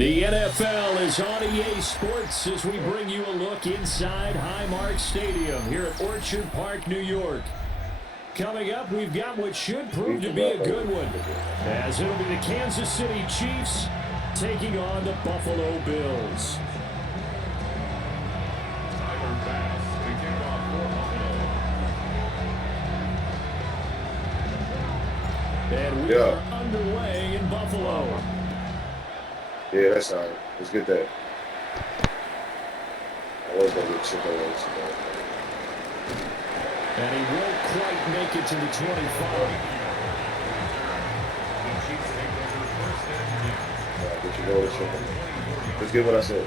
The NFL is on EA Sports as we bring you a look inside Highmark Stadium here at Orchard Park, New York. Coming up, we've got what should prove to be a good one, as it'll be the Kansas City Chiefs taking on the Buffalo Bills. And we are underway in Buffalo. Yeah, that's all right. Let's get that. I was going to get chicken wings. And he won't quite make it to the 25. Get your golden chicken. Let's get what I said.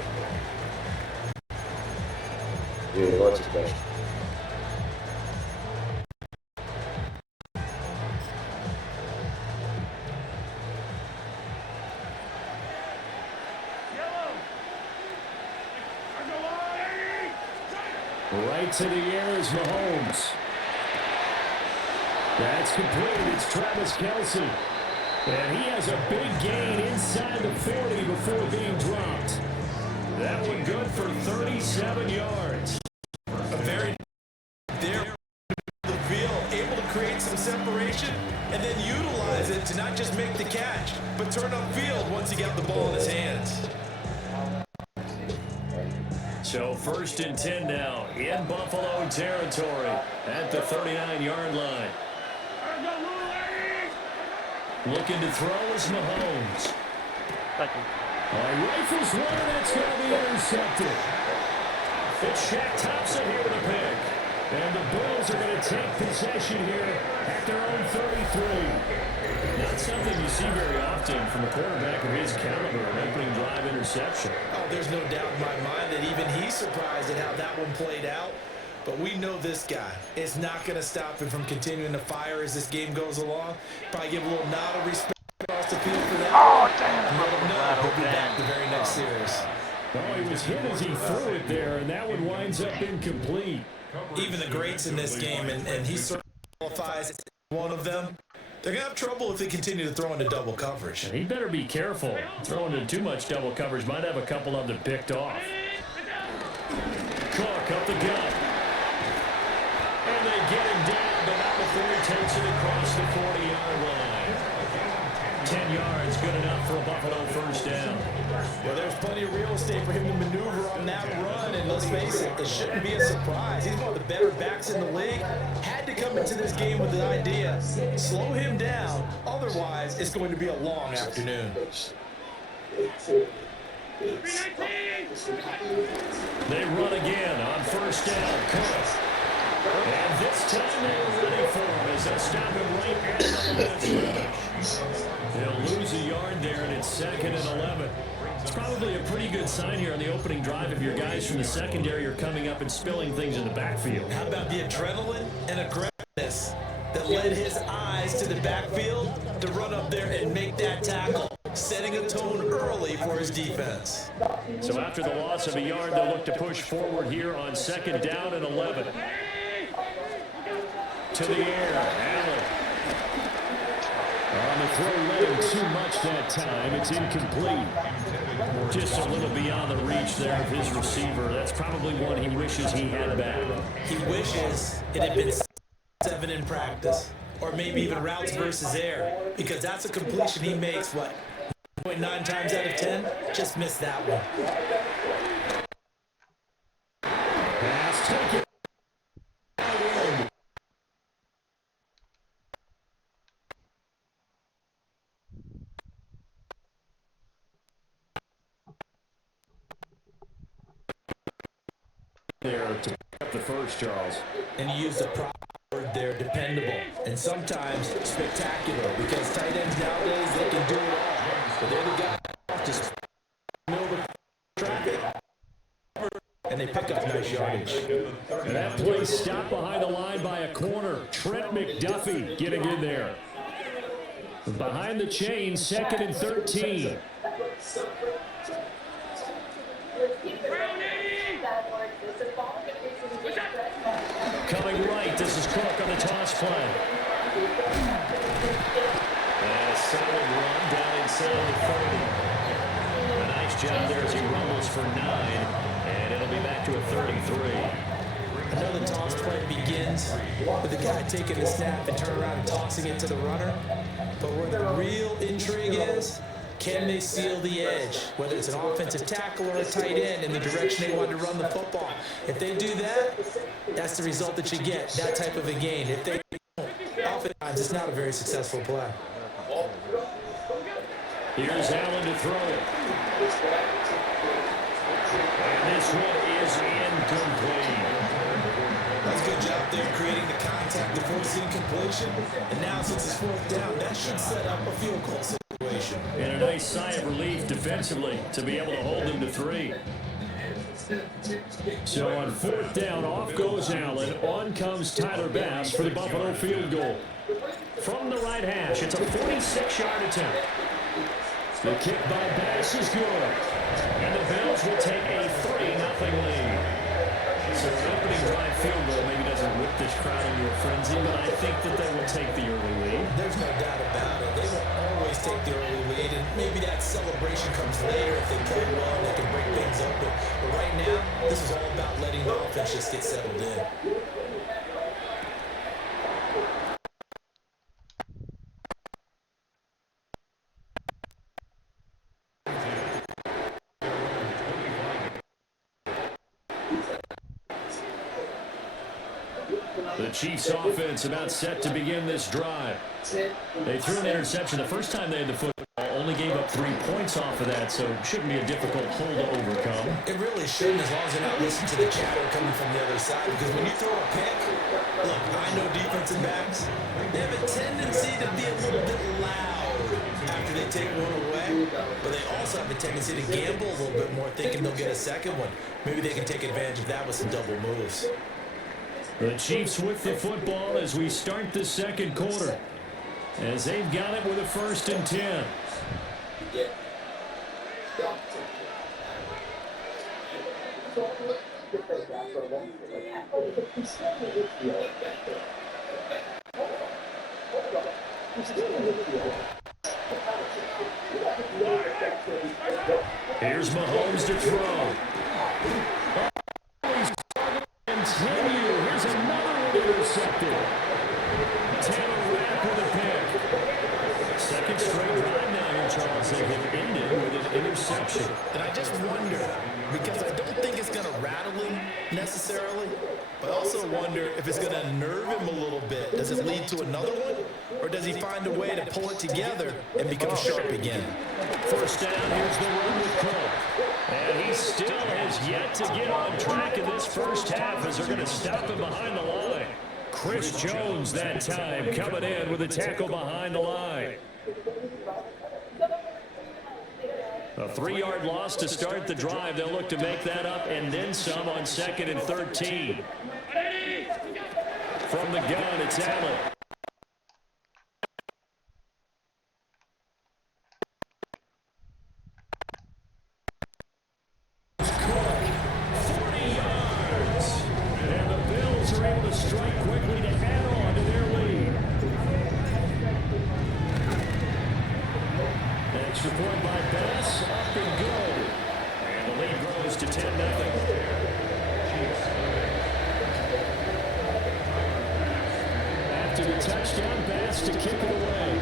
Yeah, lunch is best. Right to the air is Mahomes. That's complete. It's Travis Kelce. And he has a big gain inside the 40 before being dropped. That one good for 37 yards. A very there the field, able to create some separation and then utilize it to not just make the catch, but turn upfield once he got the ball in his hands. So 1st and 10 now in Buffalo territory at the 39-yard line. Looking to throw is Mahomes. Rifles one, that's going to be intercepted. It's Shaq Thompson here with a pick. And the Bills are going to take possession here at their own 33. Not something you see very often from a quarterback of his caliber, an opening drive interception. Oh, there's no doubt in my mind that even he's surprised at how that one played out. But we know this guy is not going to stop him from continuing to fire as this game goes along. Probably give a little nod of respect across the field for that. Oh, damn. And let him know he'll be back the very next series. Oh, he was hit as he threw it there, and that one winds up incomplete. Even the greats in this game, and he certainly qualifies as one of them, they're going to have trouble if they continue to throw into double coverage. And he better be careful. Throwing into too much double coverage might have a couple of them picked off. Cook up the gut. And they get him down, but not before he takes it across the 40-yard line. 10 yards, good enough for a Buffalo first down. Well, there's plenty of real estate for him to maneuver on that run, and let's face it, it shouldn't be a surprise. He's one of the better backs in the league. Had to come into this game with the idea, slow him down, otherwise it's going to be a long afternoon. They run again on first down. Cook. And this time they were ready for him as they stop him right at the left. They'll lose a yard there, and it's 2nd and 11. It's probably a pretty good sign here on the opening drive if your guys from the secondary are coming up and spilling things in the backfield. How about the adrenaline and aggressiveness that led his eyes to the backfield to run up there and make that tackle, setting a tone early for his defense. So after the loss of a yard, they'll look to push forward here on 2nd down and 11. To the air, Allen. On the throw, led him too much that time. It's incomplete. Just a little beyond the reach there of his receiver. That's probably one he wishes he had back. He wishes it had been 7 in practice, or maybe even routes versus air, because that's a completion he makes, 9 times out of 10? Just missed that one. Pass taken. There to pick up the first, Charles. And he used the proper word there, dependable, and sometimes spectacular, because tight ends nowadays, they can do it all. But they're the guys just know the traffic, and they pick up nice yardage. And that play stopped behind the line by a corner. Trent McDuffie getting in there. Behind the chain, 2nd and 13. Coming right, this is Cook on the toss play. And a solid run down inside the 30. A nice Nice job there as he rumbles for 9, and it'll be back to a 33. I know the toss play begins with the guy taking the snap and turning around and tossing it to the runner. But where the real intrigue is, can they seal the edge? Whether it's an offensive tackle or a tight end in the direction they want to run the football. If they do that, that's the result that you get, that type of a gain. If they don't, oftentimes it's not a very successful play. Here's Allen to throw it. And this one is incomplete. That's a good job there creating the contact before seeing completion. And now since it's 4th down, that should set up a field goal situation. And a nice sigh of relief defensively to be able to hold him to 3. So on 4th down, off goes Allen. On comes Tyler Bass for the Buffalo field goal. From the right hash, it's a 46-yard attempt. The kick by Bass is good. And the Bills will take a 3-0 lead. So an opening drive field goal maybe doesn't whip this crowd into a frenzy, but I think that they will take the early lead. There's no doubt about it. They will always take the early lead, and maybe that celebration comes later if they play well and they can break things open. But right now, this is all about letting the offense just get settled in. The Chiefs offense about set to begin this drive. They threw an interception the first time they had the football, only gave up 3 points off of that, so it shouldn't be a difficult hole to overcome. It really shouldn't, as long as they're not listening to the chatter coming from the other side, because when you throw a pick, look, I know defensive backs, they have a tendency to be a little bit loud after they take one away, but they also have a tendency to gamble a little bit more, thinking they'll get a second one. Maybe they can take advantage of that with some double moves. The Chiefs with the football as we start the second quarter, as they've got it with a 1st and 10. Here's Mahomes to throw. Here's another one intercepted. Taylor Rapp with a pick. Second straight drive now here, Charles. They have ended with an interception. And I just wonder, because I don't think it's going to rattle him necessarily, but I also wonder if it's going to nerve him a little bit. Does it lead to another one? Or does he find a way to pull it together and become sharp again? First down, here's the run with Cook. And he still has yet to get on track in this first half as they're going to stop him behind the line. Chris Jones that time coming in with a tackle behind the line. A 3-yard loss to start the drive. They'll look to make that up and then some on 2nd and 13. From the gun, it's Allen. Strike quickly to add on to their lead. Extra point by Bass, up and good. And the lead grows to 10-0. After the touchdown, Bass to kick it away.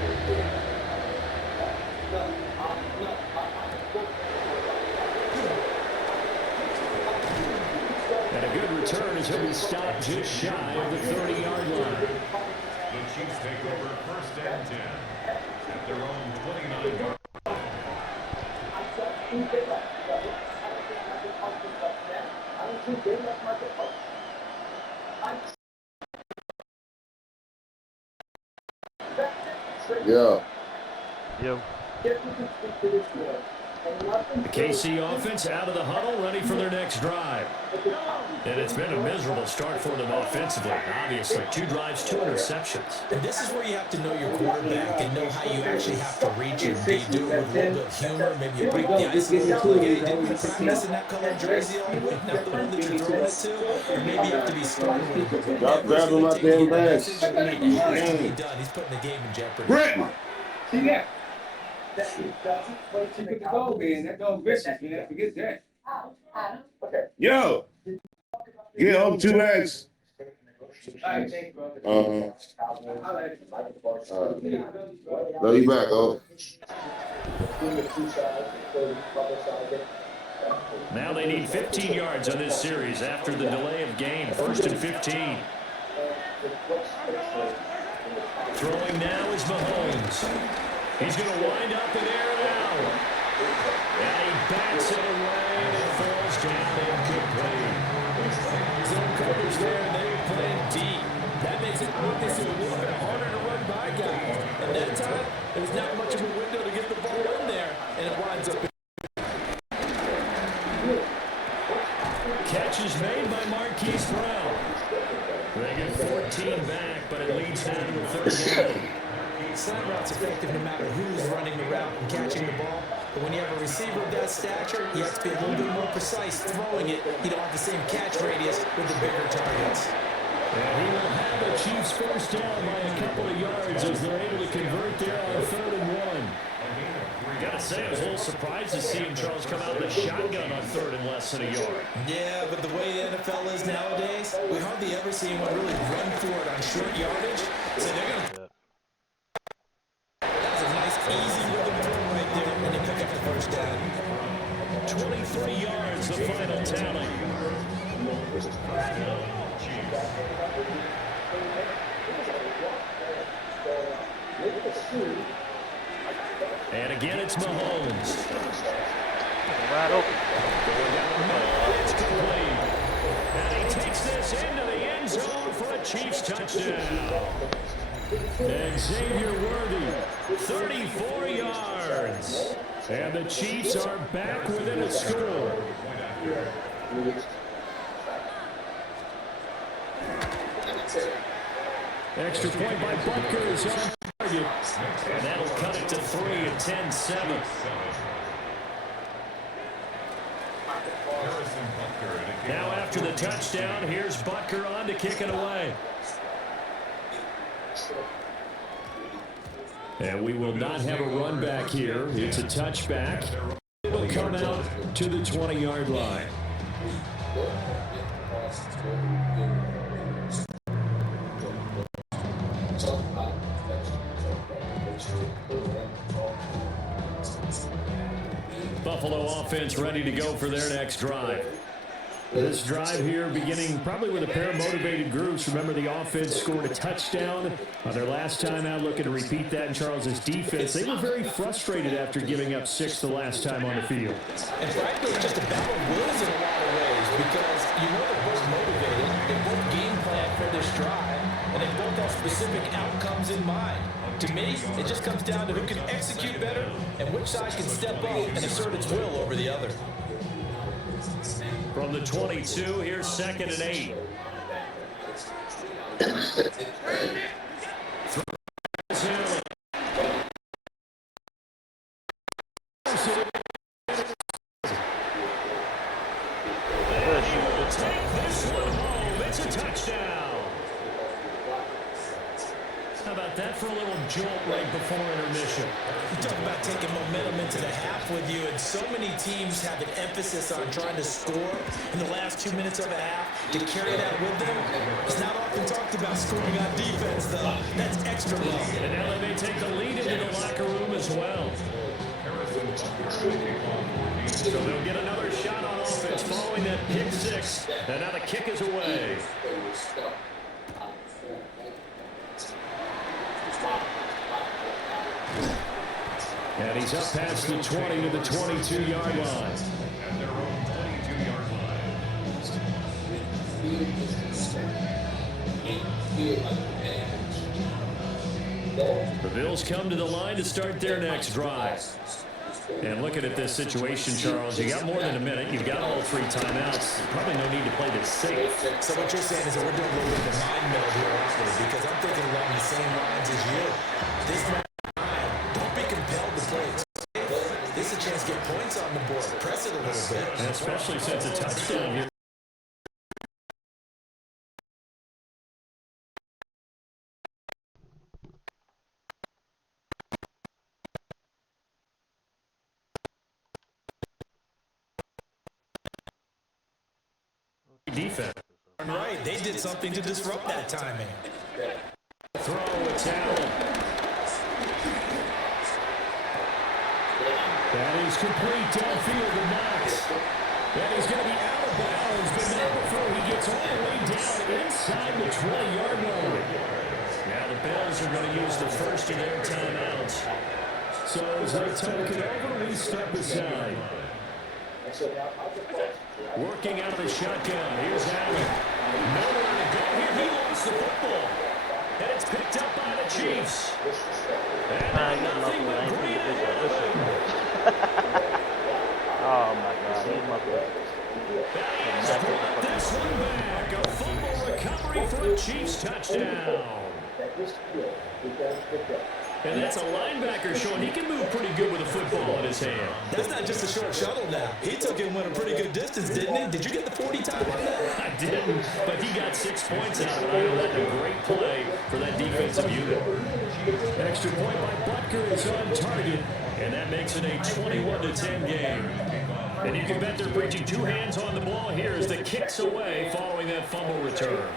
And a good return as he'll be stopped just shy of the 30-yard line. The Chiefs take over 1st and 10 at their own 29-yard. Yeah. Yo. The KC offense out of the huddle, ready for their next drive. And it's been a miserable start for them offensively. Obviously, 2 drives, 2 interceptions. And this is where you have to know your quarterback and know how you actually have to reach him. Do you do it with a little bit of humor? Maybe you break the ice a little bit. Like, hey, didn't you practice in that color jersey all week? Not the one that you're throwing it to? Or maybe you have to be strong with it. Stop grabbing my damn bags. It has to be done. He's putting the game in jeopardy. Brett! She put the dog in. That dog vicious, man. Forget that. Yo, get on 2X. Love you back, oh. Now they need 15 yards on this series after the delay of game. 1st and 15. Throwing now is Mahomes. He's going to wind up and air it out. And he bats it away and it falls down incomplete. Zone coverage there, and they were playing deep. That makes it obviously a little bit harder to run by guys. And that time, there was not much of a window to get the ball in there, and it winds up. Catch is made by Marquise Brown. They get 14 back, but it leads down to a 3rd down. Slant route's effective no matter who's running the route and catching the ball. But when you have a receiver of that stature, you have to be a little bit more precise throwing it. You don't have the same catch radius with the bigger targets. And he will have the Chiefs first down by a couple of yards as they're able to convert there on 3rd and 1. Gotta say, I was a little surprised to see him, Charles, come out with a shotgun on 3rd and less than a yard. Yeah, but the way the NFL is nowadays, we hardly ever see anyone really run for it on short yardage. So they're going to... That's a nice, easy rhythm throw right there, and they pick up the first down. 23 yards, the final tally. And again, it's Mahomes. Wide open. It's complete. And he takes this into the end zone for a Chiefs touchdown. And Xavier Worthy, 34 yards. And the Chiefs are back within a score. Extra point by Butker is on target. And that'll cut it to 3 at 10-7. Now after the touchdown, here's Butker on to kick it away. And we will not have a run back here. It's a touchback. It will come out to the 20-yard line. Buffalo offense ready to go for their next drive. This drive here beginning probably with a pair of motivated groups. Remember, the offense scored a touchdown on their last time out, looking to repeat that in Charles's defense. They were very frustrated after giving up 6 the last time on the field. And frankly, it's just a battle of wills in a lot of ways because you know they're both motivated, they both game plan for this drive, and they both have specific outcomes in mind. To me, it just comes down to who can execute better and which side can step up and assert its will over the other. From the 22, here's 2nd and 8. Take this one home. It's a touchdown. How about that for a little jolt right before intermission? You talk about taking momentum into the half with you, and so many teams have an emphasis on trying to score in the last 2 minutes of a half to carry that with them. It's not often talked about scoring on defense, though. That's extra low. And now they may take the lead into the locker room as well. So they'll get another shot on offense following that pick 6. And now the kick is away. And he's up past the 20 to the 22-yard line. At their own 22-yard line. The Bills come to the line to start their next drive. And looking at this situation, Charles, you got more than a minute. You've got all 3 timeouts. Probably no need to play this safe. So what you're saying is that we're doing a little bit of a mind meld here, actually, because I'm thinking along the same lines as you. This time, don't be compelled to play it safe. This is a chance to get points on the board. Press it a little bit. And especially since a touchdown here. did something to disrupt that timing. Throw, it's Allen. That is complete downfield to Knox. And he's going to be out of bounds, but not before he gets all the way down inside the 20-yard line. Now the Bills are going to use the first of their timeouts. So as they talk it over, we step aside. Working out of the shotgun. Here's Allen. Nowhere to go here. He lost the football. And it's picked up by the Chiefs. And nothing but green. Oh my God, he's muffled. This one back. A fumble recovery for a Chiefs touchdown. And that's a linebacker showing he can move pretty good with a football in his hand. That's not just a short shuttle now. He took him went a pretty good distance, didn't he? Did you get the 40 time on that? I didn't, but he got 6 points out of it. I know that's a great play for that defensive unit. Extra point by Butker is on target, and that makes it a 21-10 game. And you can bet they're preaching two hands on the ball here as the kick's away following that fumble return.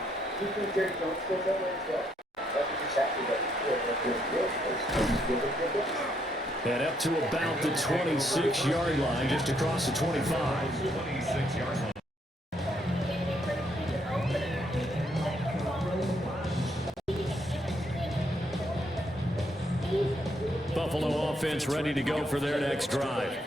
And up to about the 26-yard line, just across the 25. Buffalo offense ready to go for their next drive.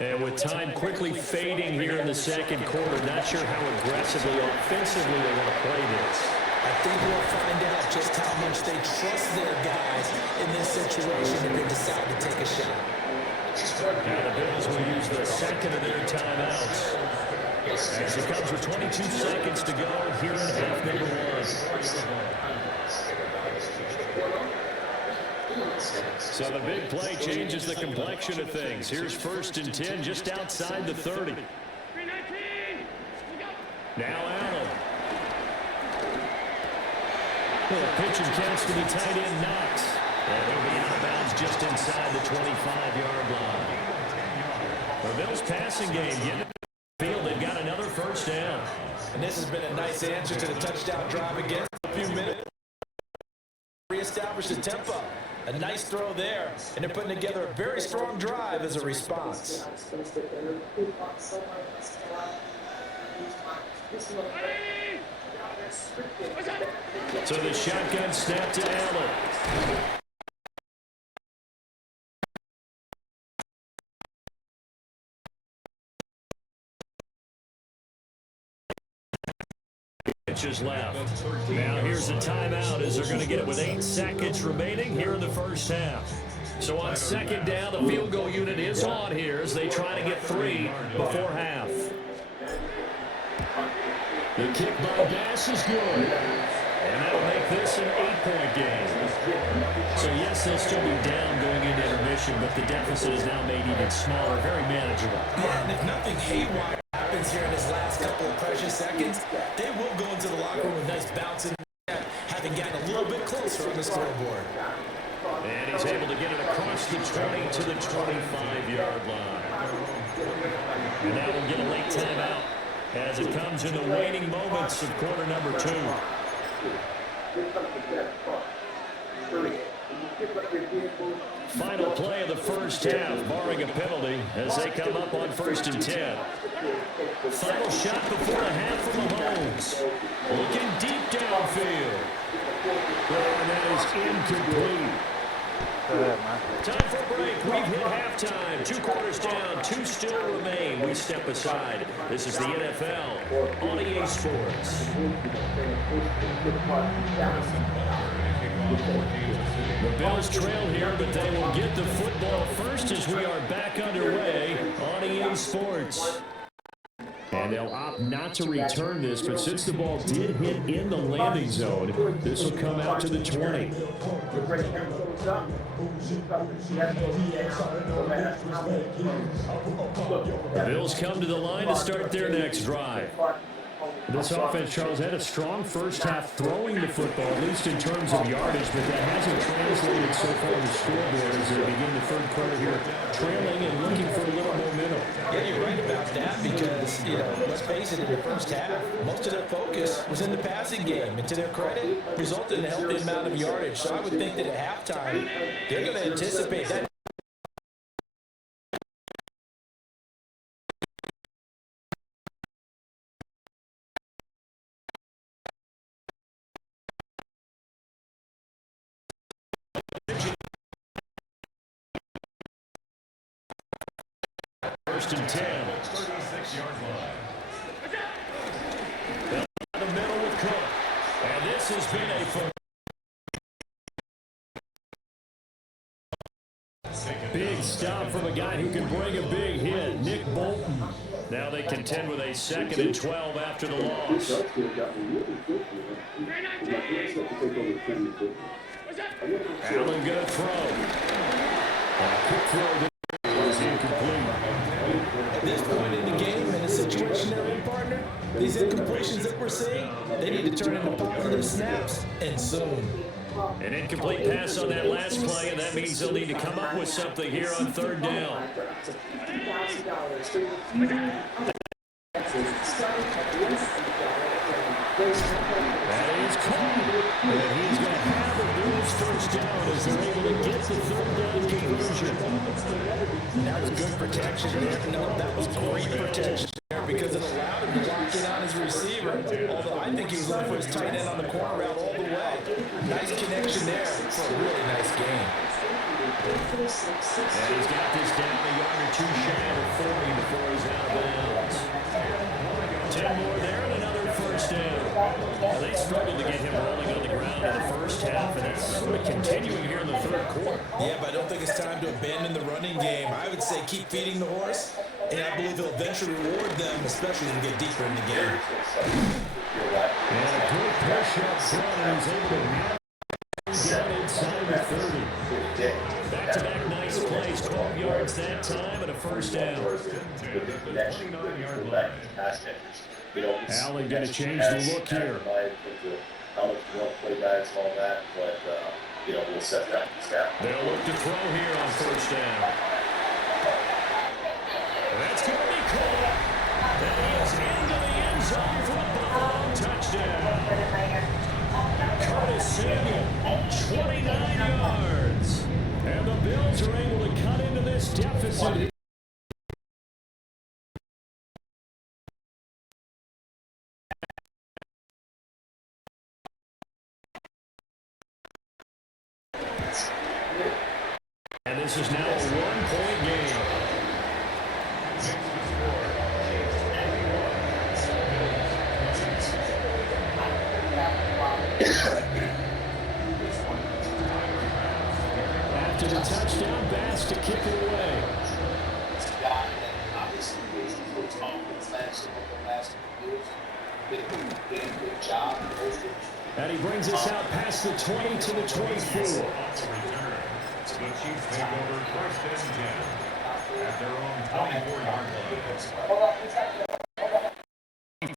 And with time quickly fading here in the second quarter, not sure how aggressively or offensively they're going to play this. I think we'll find out just how much they trust their guys in this situation if they decide to take a shot. Now the Bills will use the second of their timeouts. As it comes with 22 seconds to go here in half number one. So the big play changes the complexion of things. Here's 1st and 10 just outside the 30. Now Allen. The pitch and counts to the tight end Knox. And he'll be out of bounds just inside the 25-yard line. The Bills passing game getting to the field. They've got another first down. And this has been a nice answer to the touchdown drive again for a few minutes. Reestablish the tempo. A nice throw there. And they're putting together a very strong drive as a response. So the shotgun snap to Allen. Inches left. Now here's a timeout as they're going to get it with 8 seconds remaining here in the first half. So on second down, the field goal unit is on here as they try to get 3 before half. The kick by Bass is good. And that'll make this an 8-point game. So yes, they'll still be down going into intermission, but the deficit is now made even smaller, very manageable. Yeah, and if nothing haywire happens here in this last couple of precious seconds, they will go into the locker room with nice bouncing, having gotten a little bit closer on the scoreboard. And he's able to get it across the 20 to the 25-yard line. And now we'll get a late timeout as it comes in the waning moments of quarter number 2. Final play of the first half, barring a penalty, as they come up on 1st and 10. Final shot before the half from Mahomes. Looking deep downfield. And that is incomplete. Time for a break. We've hit halftime. 2 quarters down. 2 still remain. We step aside. This is the NFL on EA Sports. The Bills trail here, but they will get the football first as we are back underway on EA Sports. And they'll opt not to return this, but since the ball did hit in the landing zone, this will come out to the 20. The Bills come to the line to start their next drive. This offense, Charles, had a strong first half throwing the football, at least in terms of yardage, but that hasn't translated so far to the scoreboard as they begin the third quarter here, trailing and looking for a little momentum. Yeah, you're right about that because, let's face it, in the first half, most of their focus was in the passing game. And to their credit, resulted in a healthy amount of yardage. So I would think that at halftime, they're going to anticipate that. First and 10. 36-yard line. Down the middle with Cook. And this has been a big stop from a guy who can bring a big hit, Nick Bolton. Now they contend with a 2nd and 12 after the loss. Allen going to throw. A quick throw. At this point in the game, in a situation they're in, partner, these incompletions that we're seeing, they need to turn into positive snaps, and soon. An incomplete pass on that last play, and that means they'll need to come up with something here on third down. That is caught, and he's going to have the Bills first down as they're able to get the third down conversion. That was good protection there. No, that was great protection there because it allowed him to lock in on his receiver. Although I think he was looking for his tight end on the corner route all the way. Nice connection there for a really nice game. And he's got this down a yard or two shy of 40 before he's out of bounds. 10 more there and another first down. Well, they struggled to get him rolling on the ground in the first half, and that's sort of continuing here in the third quarter. Yeah, but I don't think it's time to abandon the running game. I would say keep feeding the horse, and I believe he'll eventually reward them, especially as we get deeper in the game. And a good push up front, and he's able to down inside the 30. Back-to-back nice plays, 12 yards that time, and a first down. 29-yard line. Allen going to change the look here. How much you want to play guys and all that, but, we'll set that. They'll look to throw here on first down. That's going to be caught. That is into the end zone for a long touchdown. Curtis Samuel, 29 yards. And the Bills are able to cut into this deficit. And this is now a one-point game. After the touchdown, Bass to kick it away. And he brings us out past the 20 to the 24. The Chiefs take over first and 10 at their own 24-yard line.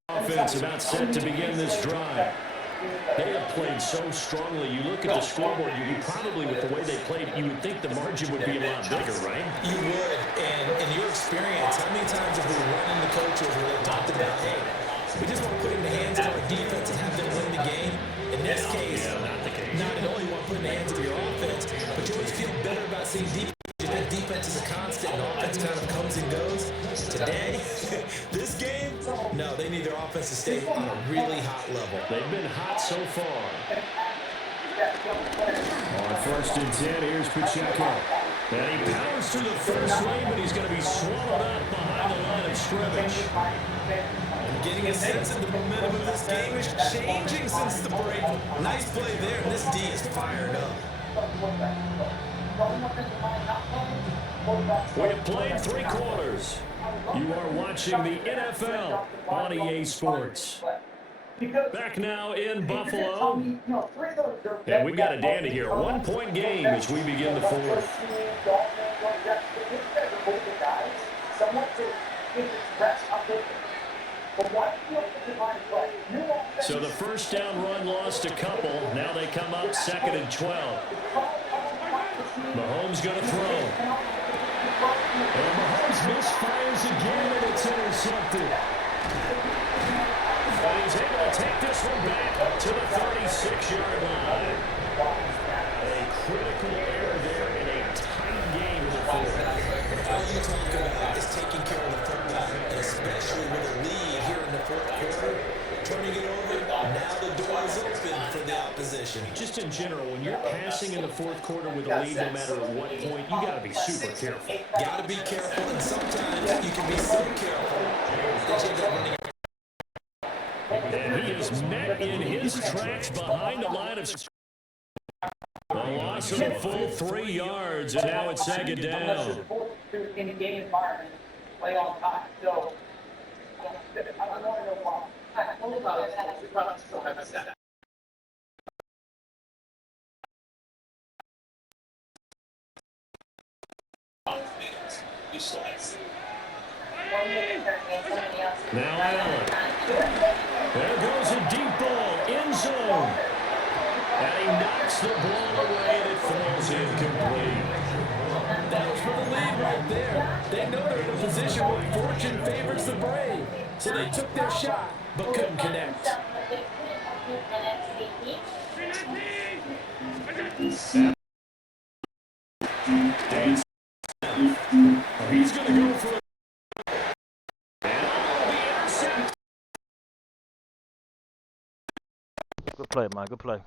Offense about set to begin this drive. They have played so strongly. You look at the scoreboard, you probably, with the way they played, you would think the margin would be a lot bigger, right? You would, and in your experience, how many times have we run into coaches where they talked about, hey, we just want to put it in the hands of our defense and have them win the game? In this case, not only want to put it in the hands of your offense, but you always feel better about seeing defense. You think defense is a constant and offense kind of comes and goes. Today, this game, no, they need their offense to stay on a really hot level. They've been hot so far. On first and 10, here's Pacheco. And he powers through the first lane, but he's going to be swallowed up behind the line of scrimmage. I'm getting a sense that the momentum of this game is changing since the break. Nice play there, and this D is fired up. We have played 3 quarters. You are watching the NFL on EA Sports. Back now in Buffalo. And we've got a dandy here. 1-point game as we begin the fourth. So the first down run lost a couple. Now they come up 2nd and 12. Mahomes going to throw. And Mahomes misfires again, and it's intercepted. But he's able to take this one back to the 36-yard line. A critical error there in a tight game in the fourth. All you talk about is taking care of the football, and especially with a lead here in the fourth quarter, turning it over. Now the door is open for the opposition. Just in general, when you're passing in the fourth quarter with a lead, no matter at what point, you got to be super careful. Got to be careful, and sometimes you can be so careful that you end up running. And he is met in his tracks behind the line of scrimmage. A loss of a full 3 yards, and now it's 2nd down. In a game environment, play on time. So, Now Allen. There goes a deep ball, end zone. And he knocks the ball away, and it falls incomplete. That was for the lead right there. They know they're in a position where fortune favors the brave. So they took their shot, but couldn't connect. He's going to go for it. Good play, man. Good play.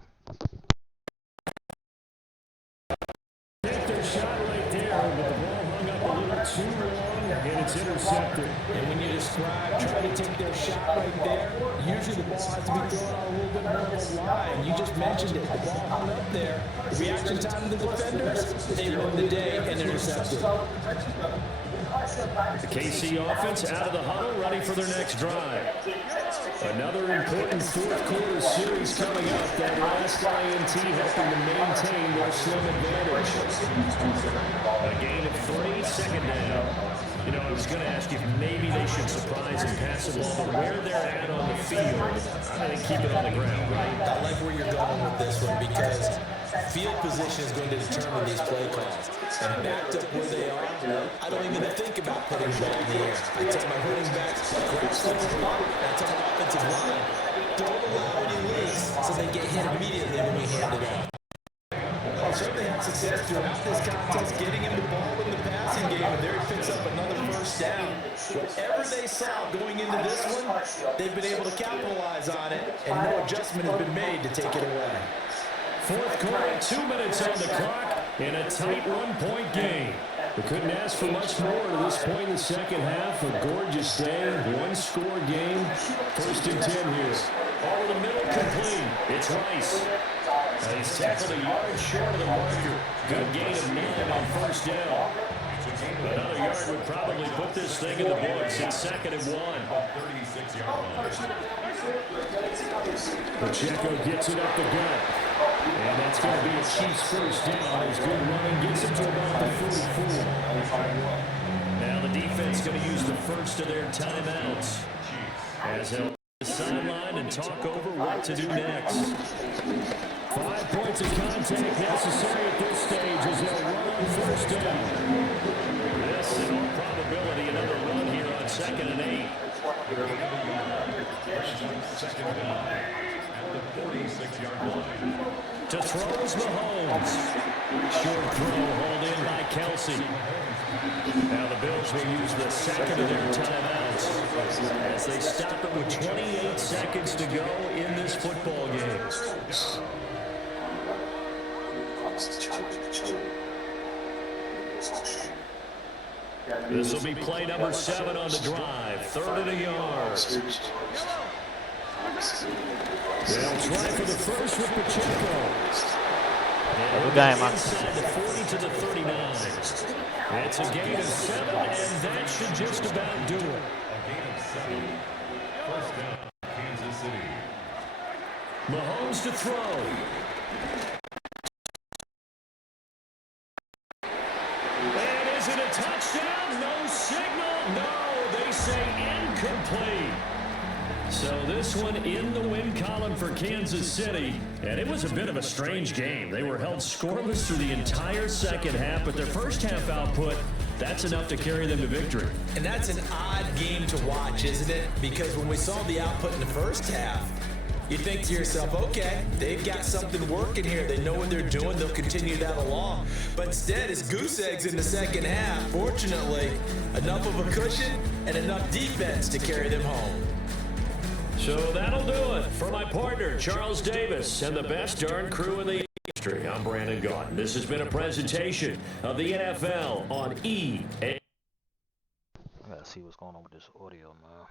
Take their shot right there, but the ball hung up a little too long, and it's intercepted. And when you describe trying to take their shot right there, usually the ball has to be thrown on a little bit more of a line. You just mentioned it. The ball hung up there. Reaction time to the defenders, they win the day and intercepted. The KC offense out of the huddle, ready for their next drive. Another important fourth quarter series coming up. That last INT helping to maintain their slim advantage. A gain of 3, 2nd down. You know, I was going to ask if maybe they should surprise and pass the ball, but where they're at on the field, I think keep it on the ground, right? I like where you're going with this one because field position is going to determine these play calls. And backed up where they are, I don't even think about putting the ball in the air. I tell my running backs, grasp the ball. And I tell my offensive line, don't allow any leaks so they get hit immediately when we hand it off. Well, certainly had success throughout this contest, getting him the ball in the passing game, and there he picks up another first down. Whatever they saw going into this one, they've been able to capitalize on it, and no adjustment has been made to take it away. Fourth quarter, 2 minutes on the clock in a tight 1-point game. We couldn't ask for much more at this point in the second half. A gorgeous day, 1-score game. 1st and 10 here. Over the middle, complete. It's Rice. He's tackled a yard short of the marker. Good gain of 9 on 1st down. Another yard would probably put this thing in the books. It's 2nd and 1. 36-yard line. Pacheco gets it up the gut. And that's going to be a Chiefs first down as good running gets it to about the 44. Now the defense going to use the first of their timeouts as they'll the sideline and talk over what to do next. 5 points of contact necessary at this stage as they'll run on first down. This, in all probability, another run here on 2nd and 8. 2nd down at the 46-yard line. To throw is Mahomes. Short throw hauled in by Kelsey. Now the Bills will use the 2nd of their timeouts as they stop it with 28 seconds to go in this football game. This will be play number 7 on the drive. 3rd and a yard. They'll try for the first with Pacheco. Good game, man. Inside the 40 to the 39. It's a gain of 7, and that should just about do it. A gain of 7. First down, Kansas City. Mahomes to throw. And is it a touchdown? No signal. No, they say incomplete. So this one in the win column for Kansas City, and it was a bit of a strange game. They were held scoreless through the entire second half, but their first half output, that's enough to carry them to victory. And that's an odd game to watch, isn't it? Because when we saw the output in the first half, you think to yourself, okay, they've got something working here. They know what they're doing. They'll continue that along. But instead, it's goose eggs in the second half. Fortunately, enough of a cushion and enough defense to carry them home. So that'll do it for my partner, Charles Davis, and the best darn crew in the industry. I'm Brandon Gaudin. This has been a presentation of the NFL on EA. I gotta see what's going on with this audio, man.